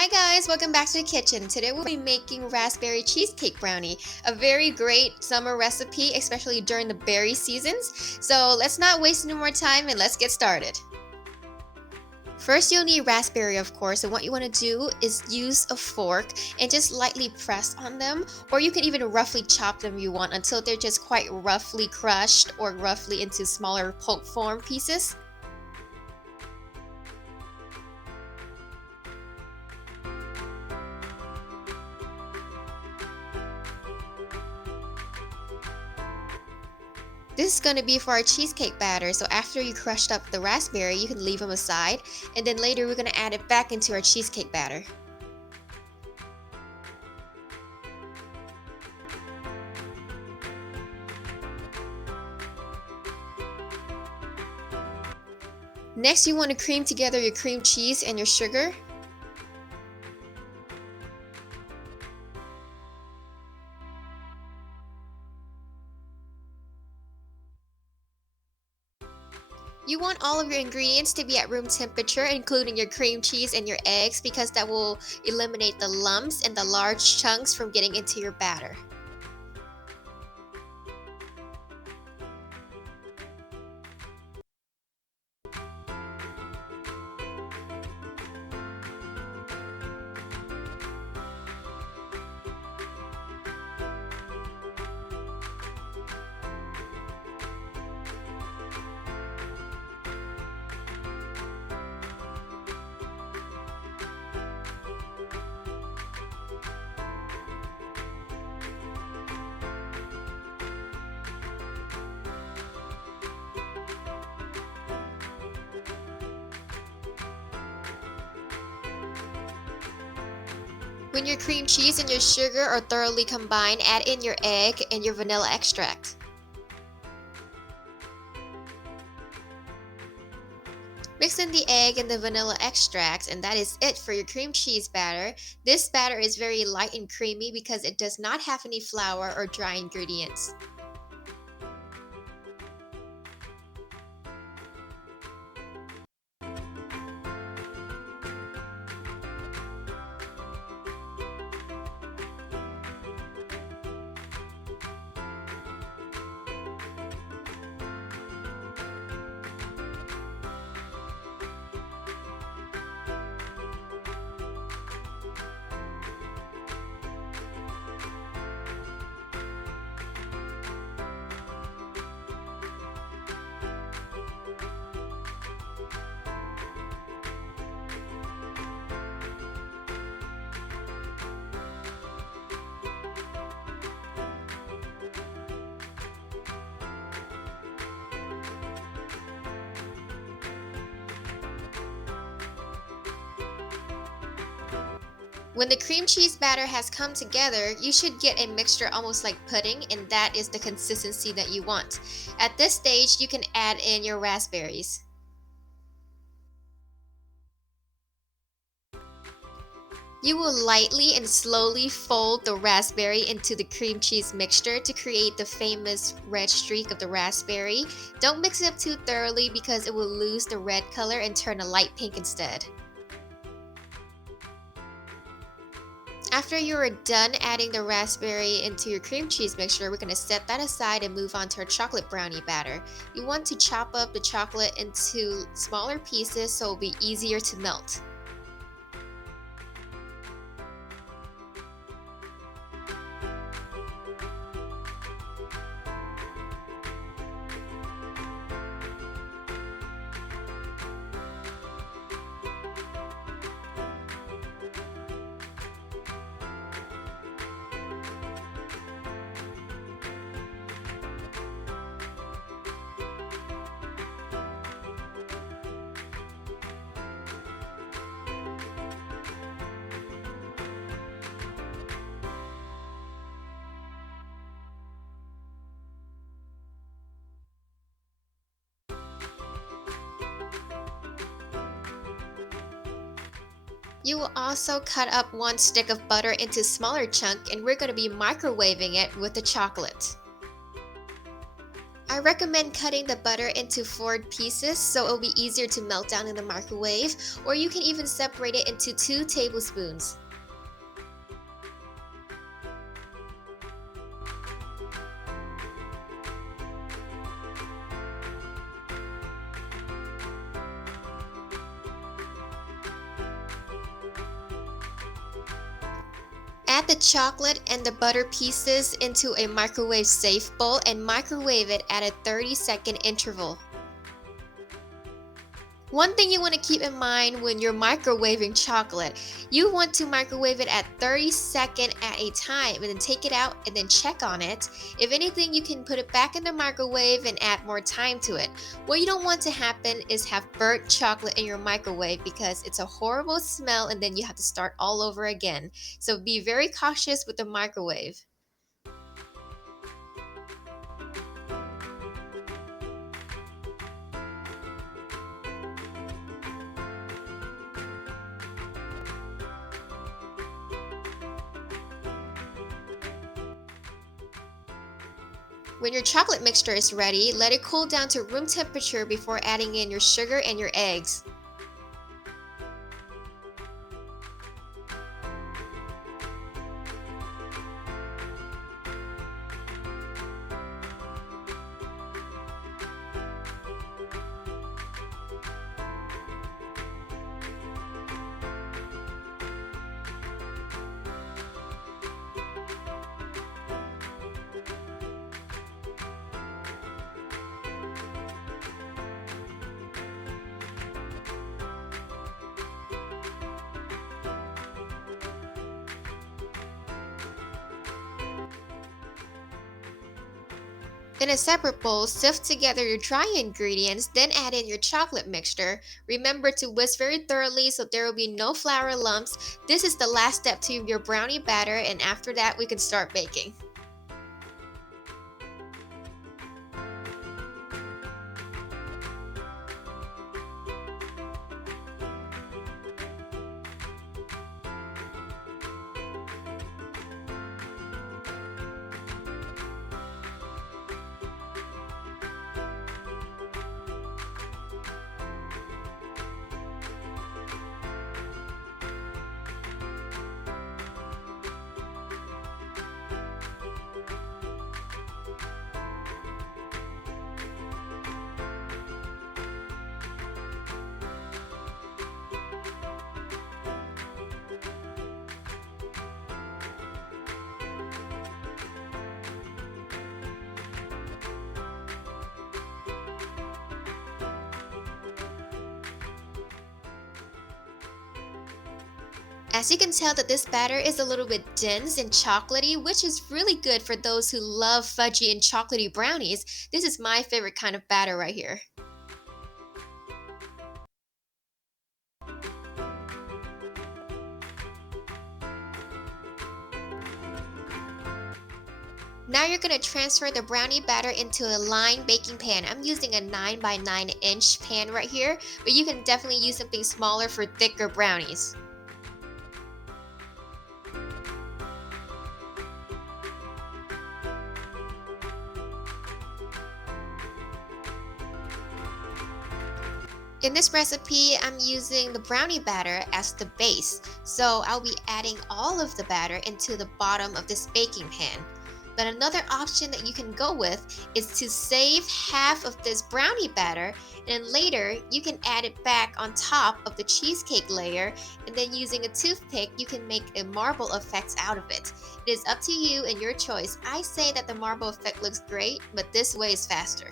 Hi guys, welcome back to the kitchen. Today we'll be making raspberry cheesecake brownie, a very great summer recipe, especially during the berry seasons. So let's not waste any more time and let's get started. First you'll need raspberry, of course, and what you want to do is use a fork and just lightly press on them, or you can even roughly chop them if you want until they're just quite roughly crushed or roughly into smaller pulp form pieces. This is going to be for our cheesecake batter, so after you crushed up the raspberry, you can leave them aside, and then later we're going to add it back into our cheesecake batter. Next, you want to cream together your cream cheese and your sugar. You want all of your ingredients to be at room temperature, including your cream cheese and your eggs, because that will eliminate the lumps and the large chunks from getting into your batter. When your cream cheese and your sugar are thoroughly combined, add in your egg and your vanilla extract. Mix in the egg and the vanilla extract, and that is it for your cream cheese batter. This batter is very light and creamy because it does not have any flour or dry ingredients. When the cream cheese batter has come together, you should get a mixture almost like pudding, and that is the consistency that you want. At this stage, you can add in your raspberries. You will lightly and slowly fold the raspberry into the cream cheese mixture to create the famous red streak of the raspberry. Don't mix it up too thoroughly because it will lose the red color and turn a light pink instead. After you are done adding the raspberry into your cream cheese mixture, we're going to set that aside and move on to our chocolate brownie batter. You want to chop up the chocolate into smaller pieces so it will be easier to melt. You will also cut up one stick of butter into smaller chunk, and we're going to be microwaving it with the chocolate. I recommend cutting the butter into 4 pieces so it'll be easier to melt down in the microwave, or you can even separate it into 2 tablespoons. Add the chocolate and the butter pieces into a microwave safe bowl and microwave it at a 30-second interval. One thing you want to keep in mind when you're microwaving chocolate, you want to microwave it at 30 seconds at a time and then take it out and then check on it. If anything, you can put it back in the microwave and add more time to it. What you don't want to happen is have burnt chocolate in your microwave because it's a horrible smell and then you have to start all over again. So be very cautious with the microwave. When your chocolate mixture is ready, let it cool down to room temperature before adding in your sugar and your eggs. In a separate bowl, sift together your dry ingredients, then add in your chocolate mixture. Remember to whisk very thoroughly so there will be no flour lumps. This is the last step to your brownie batter, and after that we can start baking. As you can tell that this batter is a little bit dense and chocolatey, which is really good for those who love fudgy and chocolatey brownies. This is my favorite kind of batter right here. Now you're going to transfer the brownie batter into a lined baking pan. I'm using a 9 by 9 inch pan right here, but you can definitely use something smaller for thicker brownies. In this recipe, I'm using the brownie batter as the base, so I'll be adding all of the batter into the bottom of this baking pan. But another option that you can go with is to save half of this brownie batter, and then later you can add it back on top of the cheesecake layer, and then using a toothpick you can make a marble effect out of it. It is up to you and your choice. I say that the marble effect looks great, but this way is faster.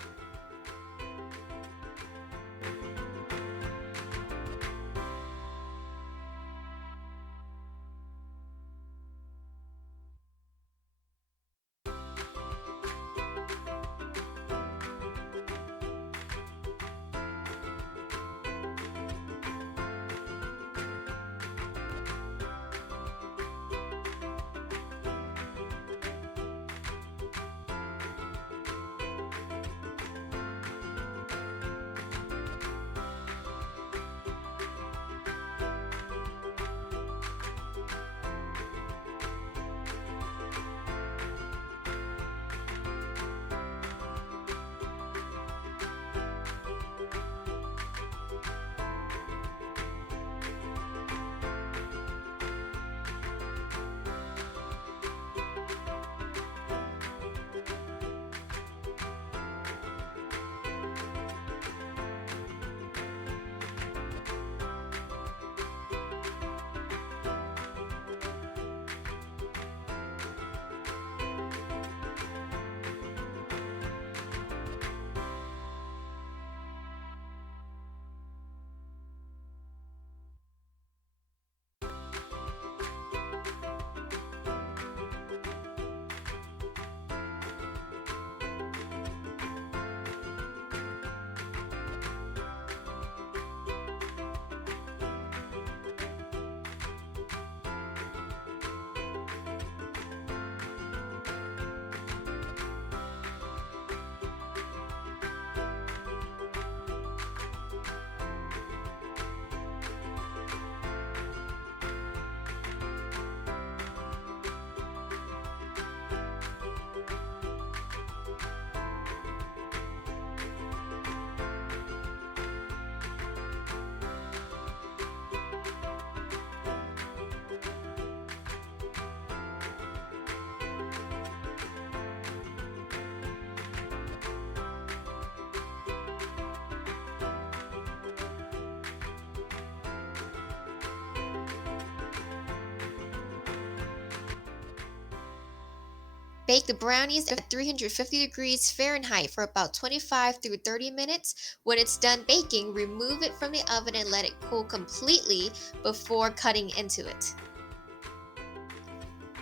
Bake the brownies at 350 degrees Fahrenheit for about 25 through 30 minutes. When it's done baking, remove it from the oven and let it cool completely before cutting into it.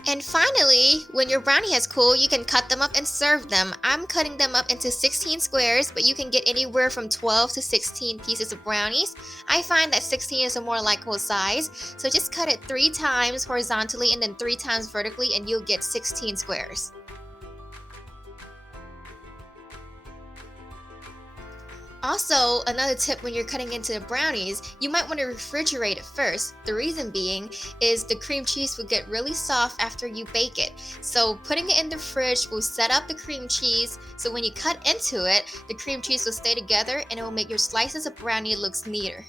And finally, when your brownie has cooled, you can cut them up and serve them. I'm cutting them up into 16 squares, but you can get anywhere from 12 to 16 pieces of brownies. I find that 16 is a more likely size, so just cut it 3 times horizontally and then 3 times vertically and you'll get 16 squares. Also, another tip when you're cutting into the brownies, you might want to refrigerate it first. The reason being is the cream cheese will get really soft after you bake it. So putting it in the fridge will set up the cream cheese, so when you cut into it, the cream cheese will stay together and it will make your slices of brownie look neater.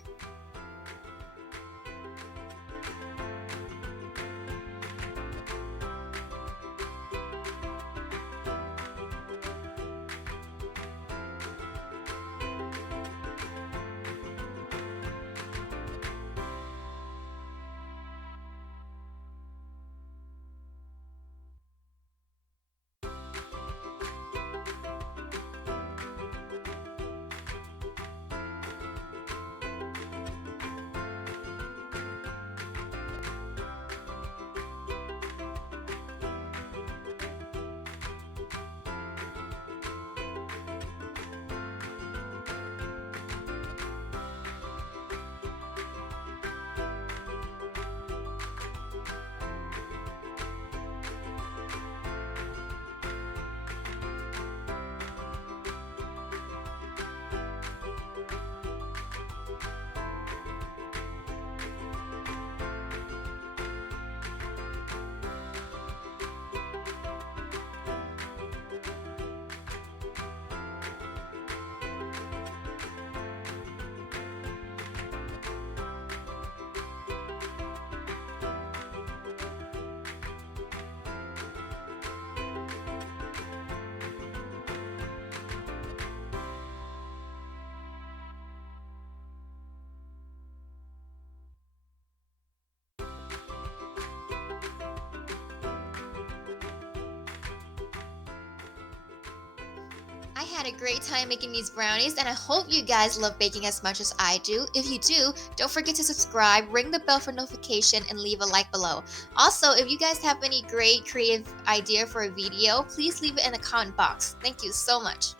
I had a great time making these brownies and I hope you guys love baking as much as I do. If you do, don't forget to subscribe, ring the bell for notification, and leave a like below. Also, if you guys have any great creative idea for a video, please leave it in the comment box. Thank you so much.